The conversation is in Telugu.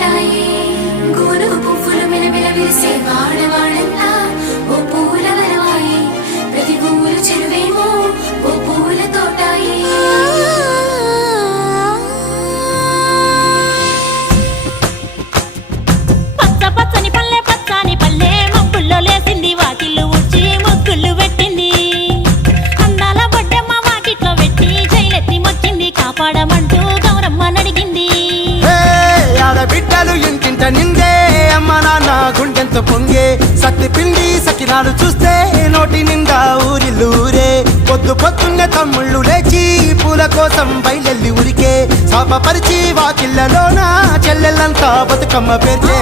తోటాయి గోను పువ్వులు మిలమిల విరిసే వాడవాడంతా ఓ పూల వరవాయి ప్రతి పువ్వులు చెరువేమో ఓ పూల తోటాయి పచ్చ పచ్చని పల్లె పచ్చని పల్లె మబ్బుల్లో లేసింది వాకిళ్ళు ఊడ్చి ముగ్గులు పెట్టింది అందాల బొడ్డమ్మ వాకిట్లో పెట్టి జైలెత్తి మొక్కింది కాపాడమంటూ గౌరమ్మ నడిగింది ఆడబిడ్డలు ఇంటింట నిందే అమ్మ నాన్న గుండెంతో పొంగే సత్తి పిండి సకినాలు చూస్తే నోటి నిండా ఊరిల్లూరే పొద్దు పొద్దున్నే తమ్ముళ్ళు లేచి పూల కోసం బయలెల్లి ఉరికే శాపపరిచి వాకిళ్ళలోన చెల్లెళ్ళంతా బతుకమ్మ పేర్చే